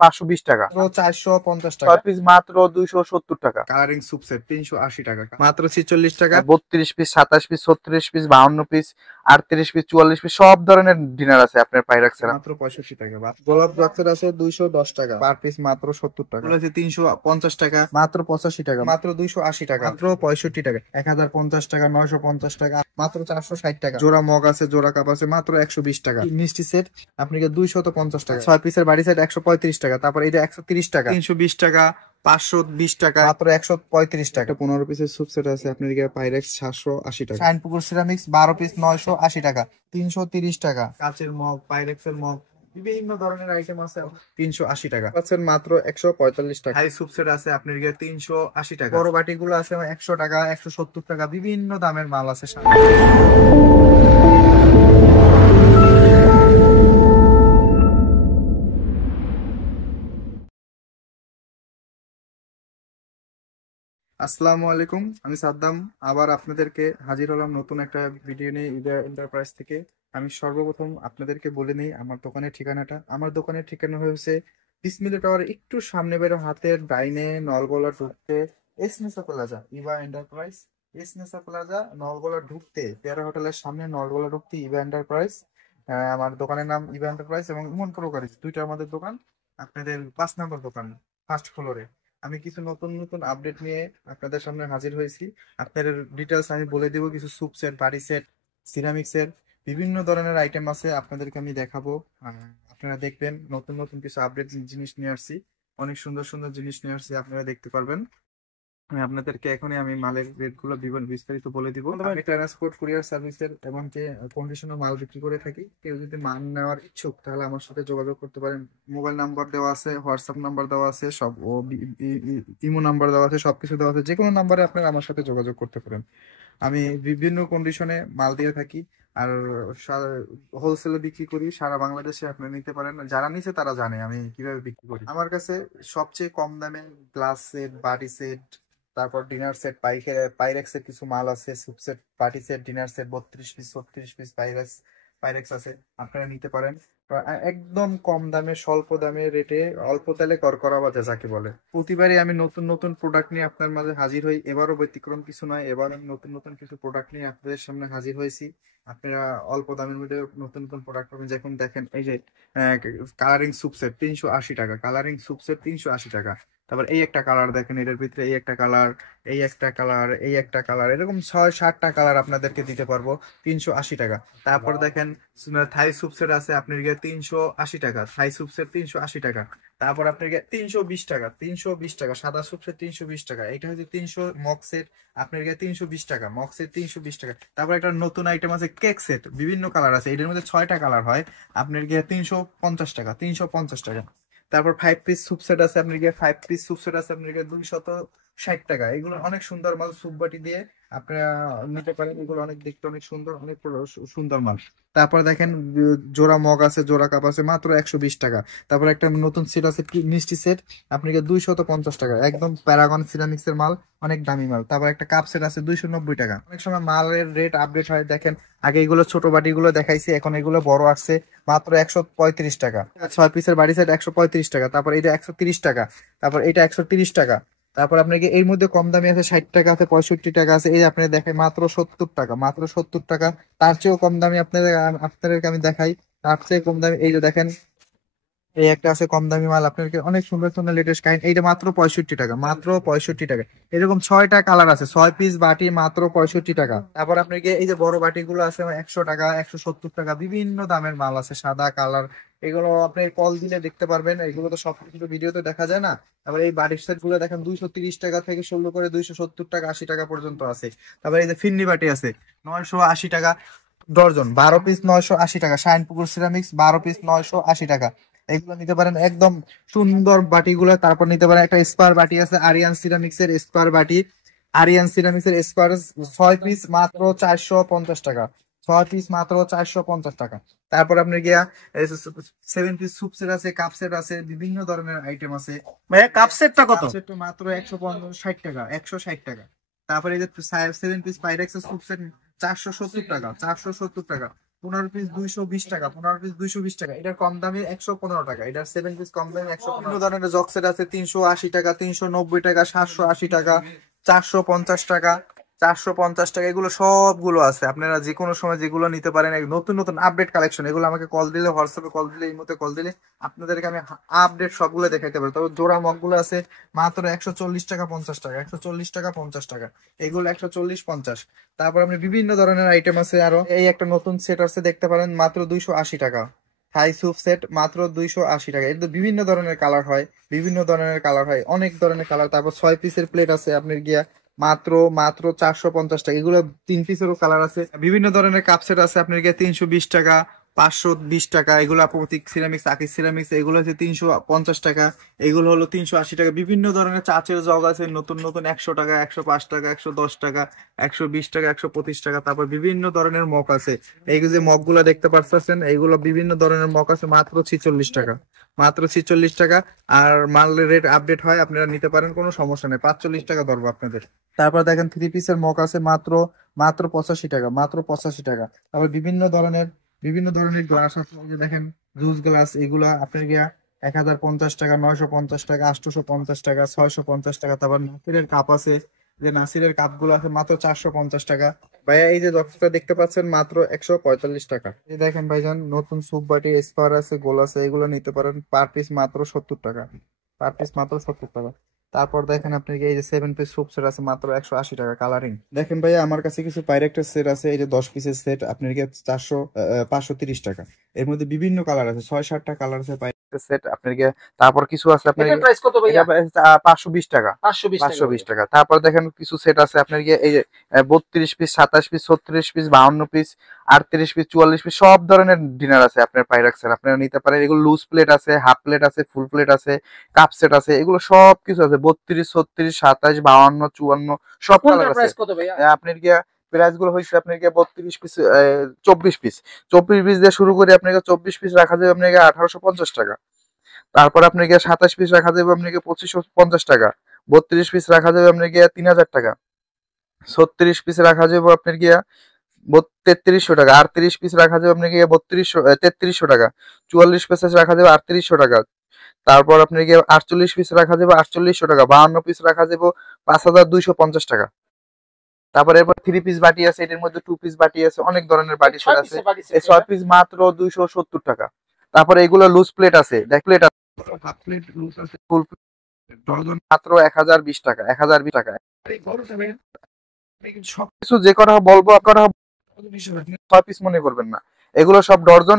520 টাকা। 450 টাকা। 6 পিস মাত্র 270 টাকা। কালারিং স্যুপ সেট 380 টাকা মাত্র 46 টাকা। 32 piece, 27 piece, 36 piece, 52 piece, 38 piece, 44 piece সব ধরনের ডিনার আছে আপনার পাইরাক্সের। মাত্র 65 টাকা। গোলাপ বক্সের আছে 210 টাকা পার পিস মাত্র 70 টাকা। আছে 350 টাকা মাত্র 85 টাকা। মাত্র 280 টাকা মাত্র 65 টাকা। 1050 টাকা, 950 টাকা মাত্র 460 টাকা। জোড়া মগ আছে, জোড়া কাপ আছে মাত্র 120 টাকা। মিষ্টি সেট আপনাকে 250 টাকা। 6 পিসের বাড়ি সেট 135 টাকা। তারপর এটা 130 টাকা, 320 টাকা, 520 টাকা মাত্র 135 টাকা। 15 পিসের স্যুপ সেট আছে আপনার পাইরেক্স 780 টাকা। শাইনপুকুর সিরামিক্স 12 পিস 980 টাকা, 330 টাকা। কাচের মগ, পাইরেক্সের মগ, বিভিন্ন ধরনের আইটেম আছে 380 টাকা পাচ্ছেন মাত্র 145 টাকা। হাই স্যুপ সেট আছে আপনার 380 টাকা। বড় বাটিগুলো আছে 100 টাকা, 170 টাকা, বিভিন্ন দামের মাল আছে। আসসালামু আলাইকুম, আমি সাদ্দাম। আবার আপনাদেরকে হাজির হলাম নতুন একটা ভিডিও নিয়ে ইদা এন্টারপ্রাইজ থেকে। আমি সর্বপ্রথম আপনাদেরকে বলে নিই আমার দোকানের ঠিকানাটা। আমার দোকানের ঠিকানা হয়েছে বিসমিল্লাহ টাওয়ার একটু সামনে বেরো, হাতের ডাইনে নলগোলা ঢুকতে এসনেসা প্লাজা ইভা এন্টারপ্রাইজ। এসনেসা প্লাজা নলগোলা ঢুকতে পেয়ারা হোটেলের সামনে নলগোলা ঢুকতে ইভা এন্টারপ্রাইজ। আমার দোকানের নাম ইভা এন্টারপ্রাইজ এবং ইমন প্রোকারিজ, দুইটা আমাদের দোকান। আপনাদের 5 নম্বর দোকান, ফার্স্ট ফ্লোরে। আমি কিছু নতুন নতুন আপডেট নিয়ে আপনাদের সামনে হাজির হয়েছি। আপনাদের ডিটেলস আমি বলে দিব। কিছু স্যুপ সেট, বাড়ি সেট, সিরামিক্সের বিভিন্ন ধরনের আইটেম আছে, আপনাদেরকে আমি দেখাবো। আপনারা দেখবেন নতুন নতুন কিছু আপডেট জিনিস নিয়ে আসছি। অনেক সুন্দর সুন্দর জিনিস নিয়ে আসছি, আপনারা দেখতে পারবেন। আমি আপনাদেরকে এখনই আমি মালের রেট গুলো বিস্তারিত বলে দিব। আমি ট্রান্সপোর্ট কুরিয়ার সার্ভিসের এবং যে কন্ডিশনার মাল বিক্রি করে থাকি। কেউ যদি মাল নেওয়ার ইচ্ছুক তাহলে আমার সাথে যোগাযোগ করতে পারেন। মোবাইল নাম্বার দেওয়া আছে, হোয়াটসঅ্যাপ নাম্বার দেওয়া আছে, সব ও ইমো নাম্বার দেওয়া আছে, সবকিছু দেওয়া আছে। যে কোনো নাম্বারে আপনারা আমার সাথে যোগাযোগ করতে পারেন। আমি বিভিন্ন কন্ডিশনে মাল দিয়ে থাকি। আর হোলসেলে বিক্রি করি সারা বাংলাদেশে, আপনি নিতে পারেন। যারা নিছে তারা জানে আমি কিভাবে বিক্রি করি। আমার কাছে সবচেয়ে কম দামে গ্লাস সেট, বাটি সেট, তারপর ডিনার সেট, পাইরেক্সের কিছু মাল আছে, soup set, party set, dinner set 32 piece, 36 piece Pyrex আছে, আপনারা নিতে পারেন। তো একদম কম দামে, স্বল্প দামে রেটে, অল্প তেলে করকরা বাজে যাকে বলে। প্রতিবারই আমি নতুন নতুন প্রোডাক্ট নিয়ে আপনার মাঝে হাজির হই। এবারও ব্যতিক্রম কিছু নয়, এবার আমি নতুন নতুন কিছু প্রোডাক্ট নিয়ে আপনাদের সামনে হাজির হয়েছি। আপনারা অল্প দামের মধ্যে নতুন নতুন প্রোডাক্ট পাবেন। যখন দেখেন এই যে কালারিং স্যুপ সেট 380 টাকা, কালারিং স্যুপ সেট 380 টাকা। তারপর এই একটা কালার দেখেন, এটার ভিতরে এই একটা কালার, এই একটা কালার, এই একটা কালার, এরকম 6-7টা কালার আপনাদেরকে দিতে পারবো 380 টাকা। তারপর দেখেন থাই স্যুপসেট আছে আপনার 380 টাকা, থাই স্যুপসেট 380 টাকা। তারপর আপনার 320 টাকা, 320 টাকা সাদা স্যুপসেট 320 টাকা। এটা হচ্ছে 300 মক সেট আপনার 320 টাকা, মক সেট 320 টাকা। তারপর একটা নতুন আইটেম আছে কেক সেট, বিভিন্ন কালার আছে, এটার মধ্যে 6টা কালার হয় আপনার 350 টাকা, 350 টাকা। তারপর 5 পিস স্যুপ সেট আছে আপনার 5 পিস স্যুপ সেট আছে আপনার 260 টাকা। এগুলো অনেক সুন্দর মাল, স্যুপ বাটি দিয়ে আপনারা নিতে পারেন। এগুলো অনেক দেখতে অনেক সুন্দর, অনেক সুন্দর মাল। তারপর দেখেন জোড়া মগ আছে, জোড়া কাপ আছে মাত্র 120 টাকা। তারপর একটা নতুন সেট আছে মিষ্টি সেট আপনাকে 250 টাকা, একদম প্যারাগন সিরামিক্স এর মাল, অনেক দামি মাল। তারপর একটা কাপ সেট আছে 290 টাকা। অনেক সময় মালের রেট আপডেট হয়, দেখেন আগে এগুলো ছোট বাটি গুলো দেখাইছি, এখন এগুলো বড় আসছে মাত্র 135 টাকা। 6 পিসের বাড়ি সেট 135 টাকা। তারপর এটা 130 টাকা। তারপর এটা 130 টাকা। তারপর আপনাকে এর মধ্যে কম দামি আছে, 60 টাকা আছে, 65 টাকা আছে। এই আপনি দেখেন মাত্র 70 টাকা, মাত্র 70 টাকা। তার চেয়েও কম দামি আপনাদেরকে আমি দেখাই, তার চেয়ে কম দামি এই যে দেখেন, এই একটা আছে কম দামি মাল আপনাকে, অনেক সুন্দর সুন্দর লেটেস্ট কাইন্ড। এইটা মাত্র 65 টাকা, মাত্র 65 টাকা। এরকম 6টা কালার আছে, 6 পিস বাটি মাত্র 65 টাকা। তারপর আপনাকে এই যে বড় বাটি গুলো আছে 100 টাকা, 170 টাকা, বিভিন্ন দামের মাল আছে, সাদা কালার। এগুলো আপনি কল দিলে দেখতে পারবেন, এগুলো তো সব কিছু ভিডিওতে দেখা যায় না। তারপর এই বাটির সেট গুলো দেখেন 230 টাকা থেকে শুরু করে 270 টাকা, 80 টাকা পর্যন্ত আছে। তারপর এই যে ফিন্নি বাটি আছে 980 টাকা ডর্জন, 12 পিস 980 টাকা। শাইনপুকুর সিরামিক্স 12 পিস 980 টাকা। এগুলো নিতে পারেন, একদম সুন্দর বাটিগুলো। তারপর নিতে পারেন একটা স্পার বাটি আছে, আরিয়ান সিরামিক্স এর স্পার বাটি, আরিয়ান সিরামিক্স এর স্পার 6 পিস মাত্র 450 টাকা, 6 পিস মাত্র 450 টাকা। তারপর আপনার গিয়া 7 পিস স্যুপ সেট আছে, কাপ সেট আছে, বিভিন্ন ধরনের আইটেম আছে। ভাইয়া কাপ সেটটা কত? কাপ সেট মাত্র 150 টাকা, 160 টাকা। তারপরে এই যে 7 পিস পাইরেক্স স্যুপ সেট 470 টাকা, 470 টাকা। 15 পিস 220 টাকা, 15 পিস 220 টাকা। এটার কম দামে 115 টাকা, এটার 7 পিস কম দামে 115। ধরনের জক্সের আছে 380 টাকা, 390 টাকা, 780 টাকা, 450 টাকা, 450 টাকা। এগুলো সবগুলো আছে, আপনারা যে কোনো সময় যেগুলো নিতে পারেন। নতুন নতুন আপডেট কালেকশন, এগুলো আমাকে কল দিলে, হোয়াটসঅ্যাপে কল দিলে, এই মধ্যে কল দিলে আপনাদেরকে আমি আপডেট সবগুলো দেখাইতে পারবো। তবে জোড়া মগগুলো আছে মাত্র 140 টাকা, 50 টাকা, 140 টাকা, 50 টাকা। এগুলো 140, 50। তারপর আপনি বিভিন্ন ধরনের আইটেম আছে আরো। এই একটা নতুন সেট আছে, দেখতে পারেন, মাত্র 280 টাকা। হাই সুপ সেট মাত্র 280 টাকা। এর তো বিভিন্ন ধরনের কালার হয়, বিভিন্ন ধরনের কালার হয়, অনেক ধরনের কালার। তারপর 6 পিসের প্লেট আছে আপনার গিয়া মাত্র মাত্র 450 টাকা। এগুলো 3 পিসেরও কালার আছে। বিভিন্ন ধরনের কাপ সেট আছে আপনার গিয়ে 320 টাকা, 520 টাকা। এগুলো প্রতীক সিরামিক্স, আকিস সিরামিক্স, এগুলো হচ্ছে 350 টাকা। এগুলো হলো 380 টাকা। বিভিন্ন ধরনের চাচের জগ আছে নতুন নতুন, 100 টাকা, 105 টাকা, 110 টাকা, 120 টাকা, 125 টাকা। তারপর বিভিন্ন ধরনের মগ আছে। এই যে মগ গুলা দেখতে পাচ্ছেন, এইগুলো বিভিন্ন ধরনের মগ আছে মাত্র 46 টাকা, মাত্র 46 টাকা। আর মালের রেট আপডেট হয়, আপনারা নিতে পারেন, কোনো সমস্যা নেই। 45 টাকা ধরবো আপনাদের। তারপর দেখেন 3 পিসের মগ আছে মাত্র মাত্র 85 টাকা, মাত্র 85 টাকা। তারপর বিভিন্ন ধরনের গ্লাস আছে। এই যে দেখেন জুস গ্লাস, এগুলা আপনার গিয়া 1050 টাকা, 950 টাকা, 850 টাকা, 650 টাকা। তারপর নাসিরের কাপ আছে, যে নাসিরের কাপ গুলো আছে মাত্র 450 টাকা। ভাইয়া এই যে বক্সটা দেখতে পাচ্ছেন মাত্র 145 টাকা। এই দেখেন ভাইজান নতুন সুপ বাটি, স্পার আছে, গোল আছে, এগুলো নিতে পারেন। পার পিস মাত্র 70 টাকা, পার পিস মাত্র 70 টাকা। তারপর দেখেন আপনি এই যে 7 পিস সুপ সেট আছে মাত্র 180 টাকা, কালারিং। দেখেন ভাইয়া আমার কাছে কিছু পাইরেক্টের সেট আছে, এই যে 10 পিসের সেট আপনার 530 টাকা। এর মধ্যে বিভিন্ন কালার আছে, 6-7টা কালার আছে সেট আপনার গিয়ে। তারপর কিছু আছে আপনার এটার প্রাইস কত ভাইয়া? এটা 520 টাকা, 520 টাকা 520 টাকা। তারপর দেখেন কিছু সেট আছে আপনার গিয়ে, এই যে 32 piece, 27 piece, 36 piece, 52 piece, 38 piece, 44 piece, সব ধরনের ডিনার আছে আপনার পাইরাক্সের। আপনারা নিতে পারেন। এগুলো লুজ প্লেট আছে, হাফ প্লেট আছে, ফুল প্লেট আছে, কাপ সেট আছে, এগুলো সব কিছু আছে। 32, 36, 27, 52, 54 সব কালার কোনটার আছে। প্রাইস কত ভাইয়া? আপনার গিয়া প্রাইস গুলো হয়েছে আপনার গিয়ে 32 পিস, 24 পিস, 24 পিস দিয়ে শুরু করে আপনাকে 24 পিস রাখা যাবে আপনাকে 1850 টাকা। তারপর আপনাকে 27 পিস রাখা যাবে আপনাকে 2550 টাকা। 32 পিস রাখা যাবে আপনাকে 3000 টাকা। 36 পিস রাখা যাবে আপনার গিয়া 3300 টাকা। 38 পিস রাখা যাবে আপনাকে 3300 টাকা। 44 পিস রাখা যাবে 3800 টাকা। তারপর আপনাকে 48 পিস রাখা যাবে 4800 টাকা। 52 পিস রাখা যাবে 5250 টাকা। তারপর এরপর 3 পিস বাটি আছে, এটার মধ্যে 2 পিস বাটি আছে, অনেক ধরনের বাটি সেট 6 আছে। পিসের বাটি এই সেট 6 পিস মাত্র 270 টাকা। তারপরে এগুলো লুজ প্লেট আছে, দেখ প্লেট আছে, হাফ প্লেট লুজ আছে, ফুল ডজন মাত্র 1020 টাকা, 1020 টাকা। সবকিছু যে করা বলবো করা 6 পিস মনে করবেন না, এগুলো সব ডর্জন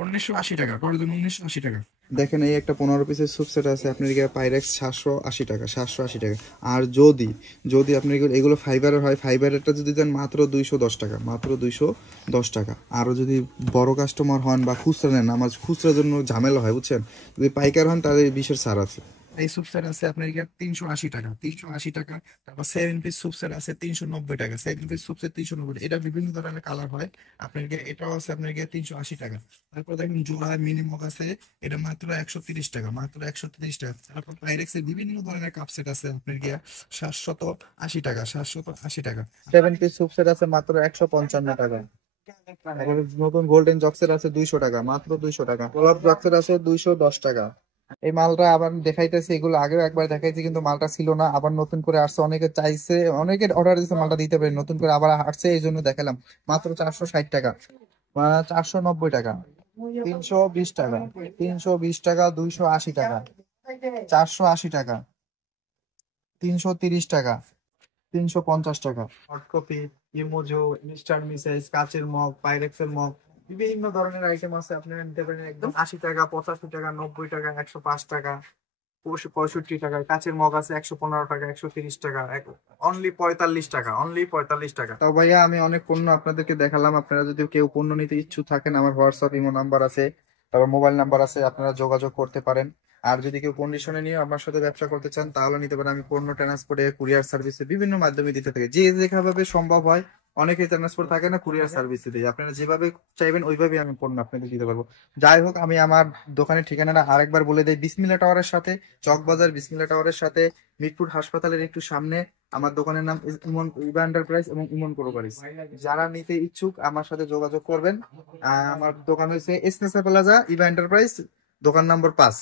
1980 টাকা, ডর্জন 1980 টাকা। দেখেন এই একটা 15 পিসের স্যুপ সেট আছে আপনার পাইরেক্স 780 টাকা, 780 টাকা। আর যদি যদি আপনার এগুলো ফাইবারের হয়, ফাইবারেরটা যদি দেন মাত্র 210 টাকা, মাত্র 210 টাকা। আরও যদি বড় কাস্টমার হন বা খুচরা নেন, আমার খুচরার জন্য ঝামেলা হয় বুঝছেন, যদি পাইকার হন তাহলে 20-এর ছাড় আছে। এই স্যুপ সেট আছে আপনার 380 টাকা, 380 টাকা। তারপর 7 পিস স্যুপ সেট আছে 390 টাকা, 7 পিস স্যুপ সেট 390। এটা বিভিন্ন ধরনের কালার হয় আপনার এটাও আছে আপনার 380 টাকা। তারপর দেখেন জোড়া মিনি মগ আছে, এটা মাত্র 130 টাকা, মাত্র 130 টাকা। তারপর পাইরেক্সের বিভিন্ন ধরনের কাপ সেট আছে আপনার 780 টাকা, 780 টাকা। 7 পিস স্যুপ সেট আছে মাত্র 155 টাকা। নতুন গোল্ডেন জক্সের আছে 200 টাকা, মাত্র 200 টাকা। গোলাপ জক্সের আছে 210 টাকা। এই মালটা আবার দেখাইতেছি, এগুলো আগেও একবার দেখাইছি কিন্তু মালটা ছিল না, আবার নতুন করে আসছে, অনেকে চাইছে, অনেকে অর্ডার দিচ্ছে মালটা দিতে পারি, নতুন করে আবার আসছে এই জন্য দেখালাম। মাত্র 460 টাকা, 490 টাকা, 320 টাকা, 320 টাকা, 280 টাকা, 480 টাকা, 330 টাকা, 350 টাকা। হট কপি, ইমোজো, ইনস্ট্যান্ট মেসেজ, কাচের মগ, পাইরেক্সের মগ, বিভিন্ন ধরনের আইটেম আছে, আপনারা নিতে পারেন একদম 80 টাকা, 85 টাকা, 90 টাকা, 105 টাকা, 65 টাকা। কাচের মগ আছে 115 টাকা, 130 টাকা, অনলি 45 টাকা, অনলি 45 টাকা। তো ভাইয়া আমি অনেক পণ্য আপনাদেরকে দেখালাম। আপনারা যদি কেউ পণ্য নিতে ইচ্ছুক থাকেন, আমার হোয়াটসঅ্যাপ ইমো নাম্বার আছে, তারপর মোবাইল নাম্বার আছে, আপনারা যোগাযোগ করতে পারেন। আর যদি কেউ কন্ডিশনে নিয়ে আমার সাথে ব্যবসা করতে চান তাহলে নিতে পারেন। আমি পণ্য ট্রান্সপোর্টে, কুরিয়ার সার্ভিসে বিভিন্ন মাধ্যমে দিতে থাকি, যে যেভাবে সম্ভব হয় অনেকেই ট্রান্সপোর্ট থাকে না, কুরিয়ার সার্ভিসে দিই। আপনারা যেভাবে চাইবেন ওইভাবে আমি পণ্য আপনাদের দিতে পারবো। যাই হোক, আমি আমার দোকানের ঠিকানাটা আরেকবার বলে দেই। বিসমিল্লাহ টাওয়ারের সাথে, চকবাজার বিসমিল্লাহ টাওয়ারের সাথে, মিরপুর হাসপাতালের একটু সামনে। আমার দোকানের নাম ইমন ইবা এন্টারপ্রাইজ এবং ইমন প্রোপারিস। যারা নিতে ইচ্ছুক আমার সাথে যোগাযোগ করবেন। আমার দোকান হচ্ছে এসনেসা প্লাজা, ইবা এন্টারপ্রাইজ, দোকান নম্বর 5।